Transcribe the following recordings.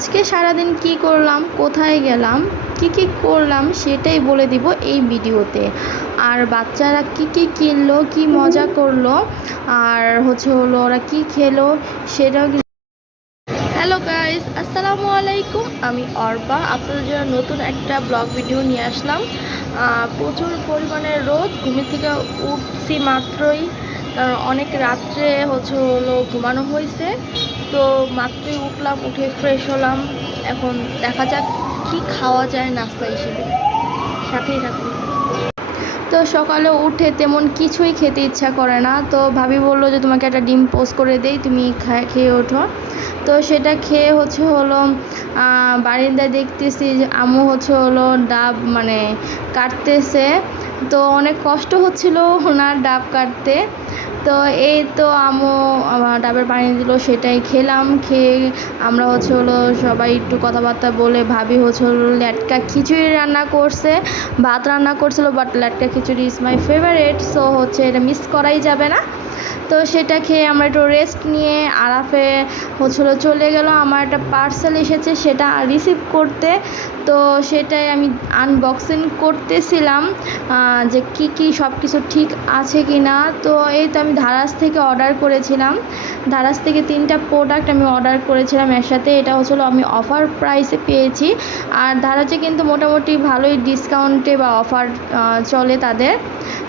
আজকে সারাদিন কি করলাম, কোথায় গেলাম, কি করলাম সেটাই বলে দিব এই ভিডিওতে। আর বাচ্চারা কি কিনলো, কি মজা করলো, আর হলো ওরা কি খেলো সেটাও। হ্যালো গাইস, আসসালামু আলাইকুম। আমি অর্বা আপনাদের জন্য নতুন একটা ব্লগ ভিডিও নিয়ে আসলাম। প্রচুর পরিমাণে রোদ, ঘুমের থেকে উঠছি মাত্রই, কারণ অনেক রাত্রে হলো ঘুমানো হয়েছে। তো মাত্রই উঠলাম, উঠে ফ্রেশ হলাম। এখন দেখা যাক কি খাওয়া যায় নাস্তা হিসেবে, সাথেই থাকুন। তো সকালে উঠে তেমন কিছুই খেতে ইচ্ছা করে না, তো ভাবি বললো যে তোমাকে একটা ডিম পোস্ট করে দেই, তুমি খেয়ে ওঠো। তো সেটা খেয়ে হলো বারিন্দায় দেখতেছি যে আম্মু হলো ডাব কাটতেছে। তো অনেক কষ্ট হচ্ছিল ওনার ডাব কাটতে। তো এই তো আম্মু ডাবের পানি দিল, সেটাই খেলাম। খেয়ে আমরা হলো সবাই একটু কথাবার্তা বলে, ভাবি হলো লেটকা খিচুড়ি রান্না করছে, ভাত রান্না করছিল, বাট লেটকা khichdi is my favourite, so এটা মিস করাই যাবে না। তো সেটা খেয়ে আমরা একটু রেস্ট নিয়ে আরাফে হলো চলে গেল। আমার একটা পার্সেল এসেছে, সেটা রিসিভ করতে। তো সেটাই আমি আনবক্সিং করতেছিলাম যে কি সব কিছু ঠিক আছে কি না। তো এই তো আমি ধারাস থেকে অর্ডার করেছিলাম, ধারাস থেকে 3টা প্রোডাক্ট আমি অর্ডার করেছিলাম একসাথে। এটা হলো আমি অফার প্রাইসে পেয়েছি। আর ধারাসে কিন্তু মোটামুটি ভালোই ডিসকাউন্টে বা অফার চলে তাদের।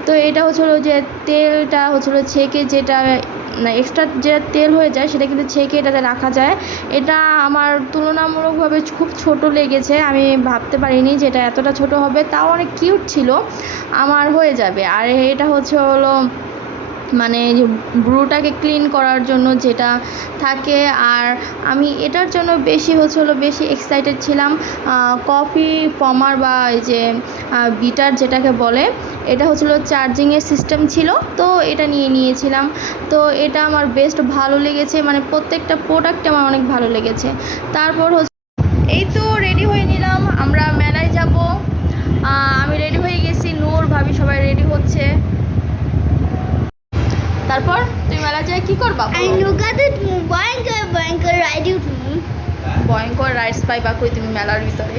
তো এটা হলো যে তেলটা হলো ছেঁকে, যেটা এক্সট্রা যে তেল হয়ে যায় সেটা কিন্তু ছেঁকে এটাতে রাখা যায়। এটা আমার তুলনামূলকভাবে খুব ছোট লেগেছে, আমি ভাবতে পারিনি যে এটা এতটা ছোট হবে, তাও অনেক কিউট ছিল, আমার হয়ে যাবে। আর এটা হলো যে ব্রুটাকে ক্লিন করার জন্য যেটা থাকে। আর আমি এটার জন্য বেশি এক্সাইটেড ছিলাম। কফি ফর্মার বা এই যে বিটার যেটাকে বলে, এটা হলো চার্জিংয়ের সিস্টেম ছিল, তো এটা নিয়েছিলাম। তো এটা আমার বেস্ট ভালো লেগেছে, প্রত্যেকটা প্রোডাক্ট আমার অনেক ভালো লেগেছে। তারপর এই তো রেডি হয়ে নিলাম, আমরা মেলায় যাব। আমি রেডি হয়ে গেছি, নূর ভাবি সবাই রেডি হচ্ছে। তারপর তুমি মেলা যায় কি করবা? ভয়ঙ্কর রাইডস পাইবা কই তুমি মেলার ভিতরে?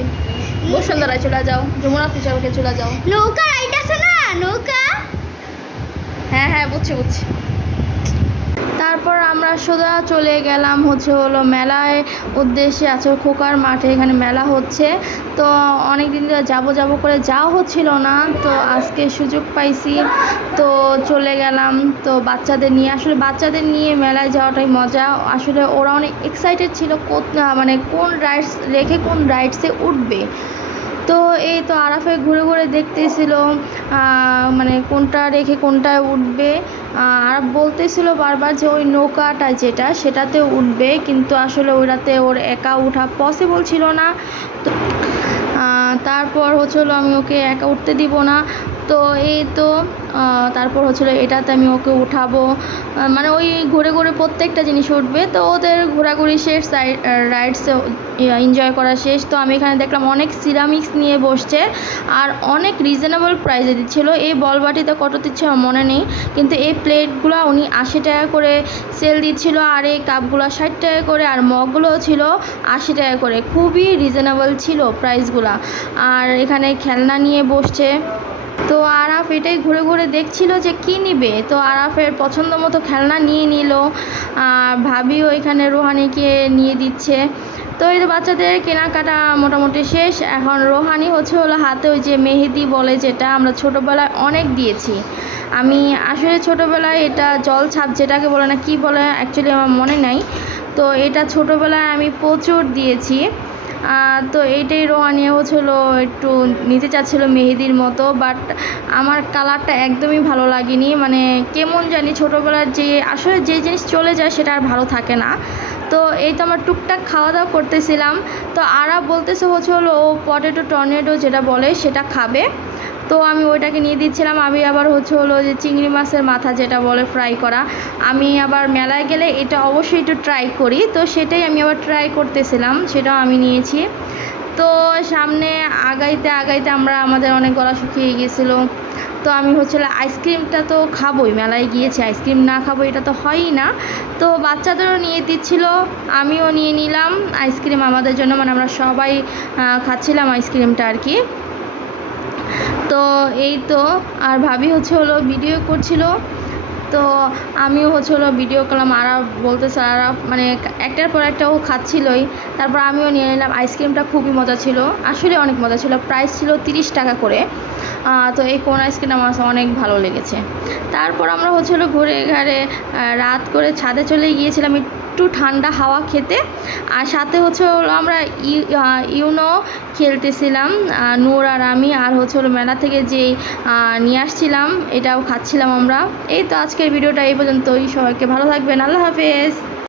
বসুন্ধরায় চলে যাও, যমুনা ফিচারকে চলে যাও। নৌকা রাইড আছে না, নৌকা। হ্যাঁ বুঝছি। তারপর আমরা সোজা চলে গেলাম হলো মেলায় উদ্দেশ্যে। আছে খোকার মাঠে, এখানে মেলা হচ্ছে। তো অনেক দিন ধরে যাবো করে যাওয়া হচ্ছিল না, তো আজকে সুযোগ পাইছি, তো চলে গেলাম। তো বাচ্চাদের নিয়ে মেলায় যাওয়াটাই মজা। আসলে ওরা অনেক এক্সাইটেড ছিল কোন রাইডস রেখে কোন রাইডসে উঠবে। তো এই তো আরাফে ঘুরে দেখতেছিল কোনটা রেখে কোনটায় উঠবে। আর বলতেছিল বারবার যে ওই নৌকাটা সেটাতে উঠবে, কিন্তু আসলে ওইটাতে ওর একা ওঠা পসিবল ছিল না। তো তারপর হলো আমি ওকে একা উঠতে দিব না। তো এই তো তারপর হলো এটাতে আমি ওকে উঠাবো, ওই ঘুরে প্রত্যেকটা জিনিস উঠবে। তো ওদের ঘোরাঘুরি শেষ, রাইডসে এনজয় করা শেষ। তো আমি এখানে দেখলাম অনেক সিরামিক্স নিয়ে বসছে, আর অনেক রিজনেবল প্রাইসে দিচ্ছিলো। এই বলবাটিতে কত দিচ্ছে আমার মনে নেই, কিন্তু এই প্লেটগুলো উনি 80 টাকা করে সেল দিচ্ছিলো, আর এই কাপগুলো 60 টাকা করে, আর মগগুলোও ছিল 80 টাকা করে। খুবই রিজনেবল ছিল প্রাইসগুলো। আর এখানে খেলনা নিয়ে বসছে। তো আরাফ এটাই ঘুরে দেখছিল যে কী নিবে। তো আরাফের পছন্দ মতো খেলনা নিয়ে নিল। ভাবিও এখানে রোহানিকে নিয়ে দিচ্ছে। তো এই তো বাচ্চাদের কেনাকাটা মোটামুটি শেষ। এখন রোহানি হলো হাতে ওই যে মেহেদি বলে, যেটা আমরা ছোটোবেলায় অনেক দিয়েছি। আমি আসলে ছোটোবেলায় এটা জল ছাপ যেটাকে বলে না, কি বলে অ্যাকচুয়ালি আমার মনে নাই। তো এটা ছোটোবেলায় আমি প্রচুর দিয়েছি। তো এইটাই রোহানি হলো একটু নিতে চাচ্ছিলো মেহেদির মতো, বাট আমার কালারটা একদমই ভালো লাগেনি। কেমন জানি ছোটোবেলার আসলে যে জিনিস চলে যায় সেটা আর ভালো থাকে না। তো এই তো আমার টুকটাক খাওয়া দাওয়া করতেছিলাম। তো আরাফ বলতেছে হলো ও পটেটো টর্নেডো যেটা বলে সেটা খাবে। তো আমি ওইটাকে নিয়ে দিচ্ছিলাম। আমি আবার হলো যে চিংড়ি মাছের মাথা যেটা বলে ফ্রাই করা, আমি আবার মেলায় গেলে এটা অবশ্যই একটু ট্রাই করি, তো সেটাই আমি আবার ট্রাই করতেছিলাম, সেটাও আমি নিয়েছি। তো সামনে আগাইতে আমাদের অনেক গলা শুকিয়ে গেছিলো। তো আমি হচ্ছে আইসক্রিমটা তো খাবোই, মেলায় গিয়েছি আইসক্রিম না খাবো এটা তো হয়ই না। তো বাচ্চাদেরও নিয়ে দিচ্ছিল, আমিও নিয়ে নিলাম আইসক্রিম আমাদের জন্য, মানে আমরা সবাই খাচ্ছিলাম আইসক্রিমটা আর কি। তো এই তো, আর ভাবি হচ্ছে ভিডিও করছিল, তো আমিও হচ্ছে ভিডিও করলাম। আর বলতেছে আর মানে একটার পর একটা ও খাচ্ছিলই, তারপর আমিও নিয়ে নিলাম। আইসক্রিমটা খুবই মজা ছিল, আসলে অনেক মজা ছিল, প্রাইস ছিল 30 টাকা করে। তো এই কোন আইসক্রিমটা আমার কাছে অনেক ভালো লেগেছে। তারপর আমরা হচ্ছে ঘুরে ঘাড়ে রাত করে ছাদে চলে গিয়েছিলাম একটু ঠান্ডা হাওয়া খেতে। আর সাথে হচ্ছে আমরা ইউনো খেলতেছিলাম, নূর আর আমি, আর হচ্ছে মেলা থেকে যেই নিয়ে আসছিলাম এটাও খাচ্ছিলাম আমরা। এই তো আজকের ভিডিওটা এই পর্যন্তই, সবাইকে ভালো থাকবেন, আল্লাহ হাফেজ।